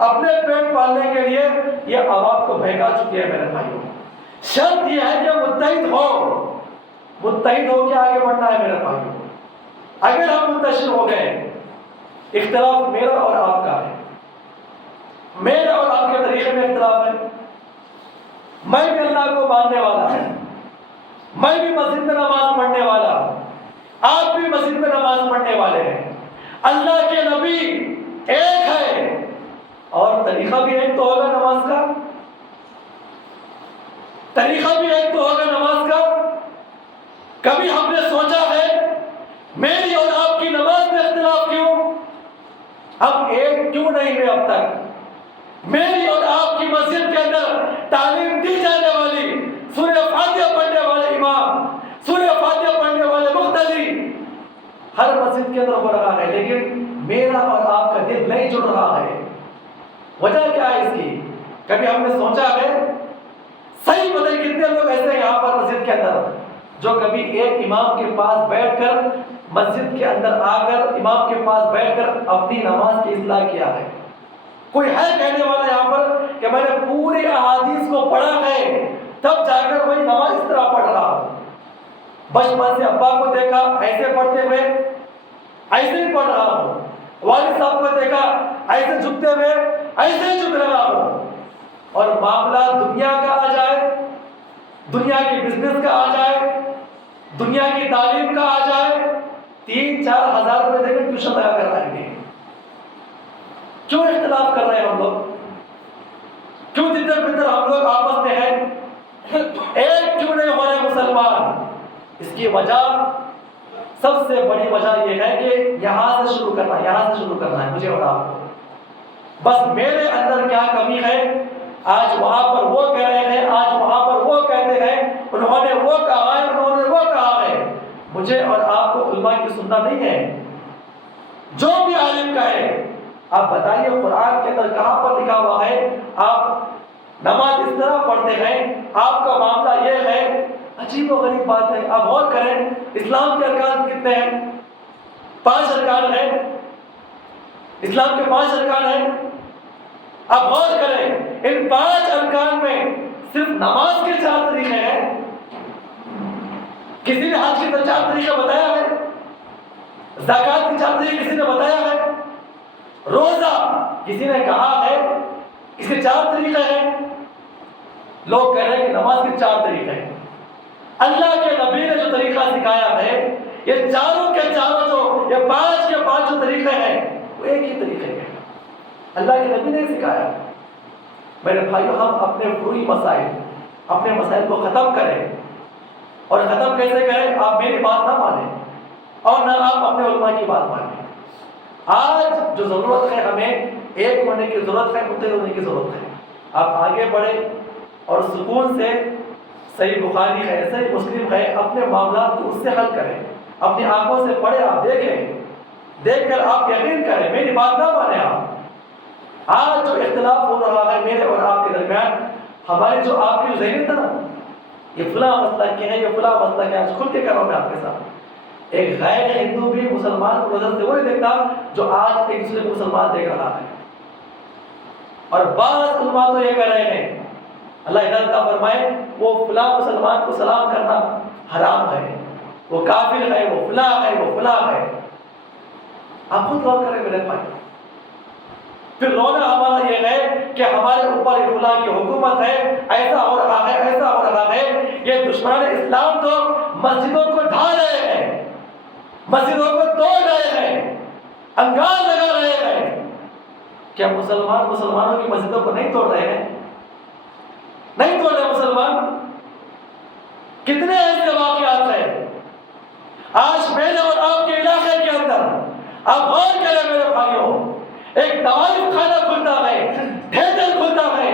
اپنے پیٹ پالنے کے لیے یہ عوام کو بہکا چکی ہے میرے بھائیوں۔ شرط یہ ہے کہ متحد ہو کے آگے بڑھنا ہے میرے بھائیوں۔ اگر ہم منتشر ہو گئے، اختلاف میرا اور آپ کا ہے، میرا اور آپ کے طریقے میں اختلاف ہے، میں بھی اللہ کو ماننے والا ہوں، میں بھی مسجد میں نماز پڑھنے والا ہوں، آپ بھی مسجد میں نماز پڑھنے والے ہیں، اللہ کے نبی ایک ہے، اور طریقہ بھی ایک تو ہوگا نماز کا، طریقہ بھی ایک تو ہوگا نماز کا۔ کبھی ہم نے سوچا ہے میری اور آپ کی نماز میں اختلاف کیوں؟ ہم ایک کیوں نہیں ہوئے اب تک؟ میری اور آپ کی مسجد کے اندر تعلیم دی جانے والی سورہ ہر مسجد کے اندر ہو رہا ہے، لیکن میرا اور آپ کا دل نہیں جڑ رہا ہے۔ وجہ کیا ہے اس کی؟ کبھی ہم نے سوچا ہے؟ صحیح بتائیے کتنے لوگ ایسے ہیں یہاں پر مسجد کے اندر جو کبھی ایک امام کے پاس بیٹھ کر، مسجد کے اندر آ کر امام کے پاس بیٹھ کر اپنی نماز کی اصلاح کیا ہے؟ کوئی ہے کہنے والا یہاں پر کہ میں نے پوری احادیث کو پڑھا ہے تب جا کر وہی نماز اس طرح پڑھ رہا ہوں؟ بچپن سے ابا کو دیکھا ایسے پڑھتے ہوئے، ایسے ہی پڑھ رہا ہوں، والد صاحب کو دیکھا ایسے جھکتے ہوئے، ایسے ہی جھک رہا ہوں، اور معاملہ دنیا کا آ جائے، دنیا کی بزنس کا آ جائے، دنیا کی تعلیم کا آ جائے، 3-4 ہزار روپے دے کر ٹیوشن لگا کر آئیں گے۔ کیوں اختلاف کر رہے ہیں ہم لوگ؟ کیوں تتر بتر ہم لوگ آپس میں ہیں؟ ایک کیوں نہیں ہو رہے مسلمان؟ اس کی وجہ، سب سے بڑی وجہ یہ ہے کہ یہاں سے شروع کرنا ہے مجھے اور آپ کو۔ بس میرے اندر کیا کمی ہے، آج وہاں پر وہ کہہ رہے ہیں، آج وہاں پر وہ کہتے ہیں، انہوں نے وہ کہا ہے، انہوں نے وہ کہا ہے۔ مجھے اور آپ کو علماء کی سننا نہیں ہے، جو بھی عالم کہے۔ آپ بتائیے قرآن کے اندر کہاں پر لکھا ہوا ہے آپ نماز اس طرح پڑھتے ہیں، آپ کا معاملہ یہ ہے؟ عجیب و غریب بات ہے۔ آپ غور کریں، اسلام کے ارکان کتنے ہیں؟ 5 ارکان ہیں، اسلام کے 5 ارکان ہیں۔ آپ غور کریں، ان 5 ارکان میں صرف نماز کے 4 طریقے ہیں۔ کسی نے حج کے 4 طریقے بتایا ہے؟ زکات کے 4 طریقے کسی نے بتایا ہے؟ روزہ کسی نے کہا ہے اس کے 4 طریقے ہیں؟ لوگ کہہ رہے ہیں کہ نماز کے 4 طریقے ہیں۔ اللہ کے نبی نے جو طریقہ سکھایا ہے، یہ چاروں کے چاروں یہ 5 کے 5 جو طریقے ہیں وہ ایک ہی طریقے ہیں، اللہ کے نبی نے سکھایا۔ میرے بھائیو، ہم اپنے فروعی مسائل، اپنے مسائل کو ختم کریں، اور ختم کیسے کریں؟ آپ میری بات نہ مانیں اور نہ آپ اپنے علماء کی بات مانیں۔ آج جو ضرورت ہے، ہمیں ایک ہونے کی ضرورت ہے، متحد ہونے کی ضرورت ہے۔ آپ آگے بڑھیں اور سکون سے صحیح بخاری ہے، صحیح مسلم ہے، اپنے معاملات کو اس سے حل کریں، اپنی آنکھوں سے پڑھیں، آپ دیکھیں، دیکھ کر آپ یقین کریں، میری بات نہ مانیں آپ۔ آج جو اختلاف ہو رہا ہے میرے اور آپ کے درمیان، ہماری جو آپ کی ذہنیت ہے نا، یہ فلاں مسئلہ کیا ہے، یہ فلاں مسئلہ کیا ہے، آج کھل کے کر رہا ہوں میں آپ کے ساتھ۔ ایک غیر ہندو بھی مسلمان کو نظر سے وہ نہیں دیکھتا جو آج ایک دوسرے کو مسلمان دیکھ رہا ہے۔ اور بعض علماء تو یہ کہہ رہے ہیں، اللہ ہدایت عطا فرمائے، وہ فلاں مسلمان کو سلام کرنا حرام ہے، وہ کافر ہے، وہ فلاں ہے، وہ فلاں ہے۔ آپ خود غور کریں میرے بھائی۔ پھر رونا ہمارا یہ ہے کہ ہمارے اوپر فلاں کی حکومت ہے، ایسا ہو رہا ہے، ایسا ہو رہا ہے۔ یہ دشمنان اسلام تو مسجدوں کو ڈھا رہے ہیں، مسجدوں کو توڑ رہے ہیں، انگار لگا رہے ہیں۔ کیا مسلمان مسلمانوں کی مسجدوں کو نہیں توڑ رہے ہیں؟ نہیں توڑ رہے مسلمان؟ کتنے ایسے واقعات ہیں آج میرے اور آپ کے علاقے کے اندر؟ آپ غور کریں میرے بھائیوں، ایک طوائف خانہ کھلتا ہے، تھیٹر کھلتا ہے،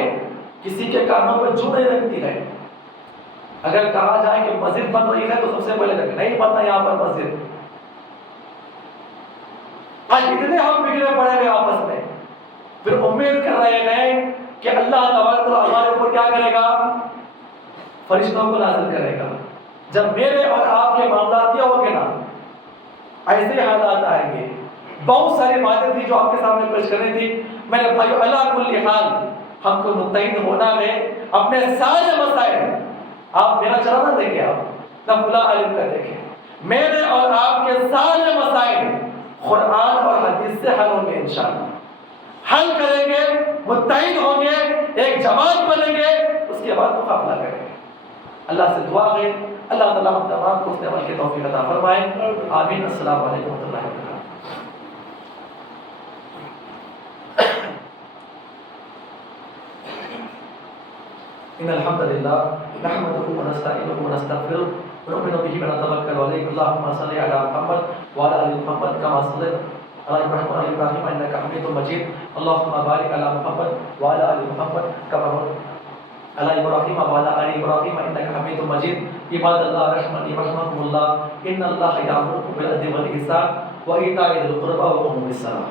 کسی کے کانوں پر جو نہیں لگتی ہے۔ اگر کہا جائے کہ مسجد بن رہی ہے تو سب سے پہلے لگے نہیں بننا یہاں پر مسجد۔ آج اتنے ہم بگڑے پڑے ہوئے آپس میں، پھر امید کر رہے ہیں کہ اللہ تبارک و تعالیٰ ہمارے اوپر کیا کرے گا؟ فرشتوں کو نازل کرے گا۔ جب میرے اور آپ کے معاملات یہ ہو گے نا، ایسے حالات آئیں گے۔ بہت ساری باتیں تھی جو آپ کے سامنے پیش کرنی تھی میرے بھائیو۔ اللہ کل حال ہم کو متحد ہونا ہے اپنے سارے مسائل۔ آپ میرا چلانا دیکھیں، آپ نہ فلاں عالم کا دیکھیں، میرے اور آپ کے سارے مسائل قرآن اور حدیث سے حل ہوں گے انشاءاللہ۔ حل کریں گے، متحد ہوں گے، ایک جماعت بنیں گے، اس کے بعد مقابلہ کریں گے۔ اللہ سے دعا ہے اللہ تعالیٰ ہم تمام کو اس عمل کی توفیق عطا فرمائے، آمین۔ السلام علیکم ورحمۃ اللہ وبرکاتہ۔ ان الحمد للہ نحمده ونستعینه ونستغفره ونؤمن به ونتوکل علیہ۔ اللهم صل علی محمد وعلى ال محمد كما صليت على ابراہیم وعلى ابراہیم انك حمید مجید۔ اللهم بارک علی محمد وعلى ال محمد كما باركت على ابراہیم وعلى ال ابراہیم انك حمید مجید۔ عباد اللہ رحمنی رحمکم اللہ ان اللہ یامرکم بالعدل والإحسان وإیتاء ذی القربى ویأمر بالصلاۃ.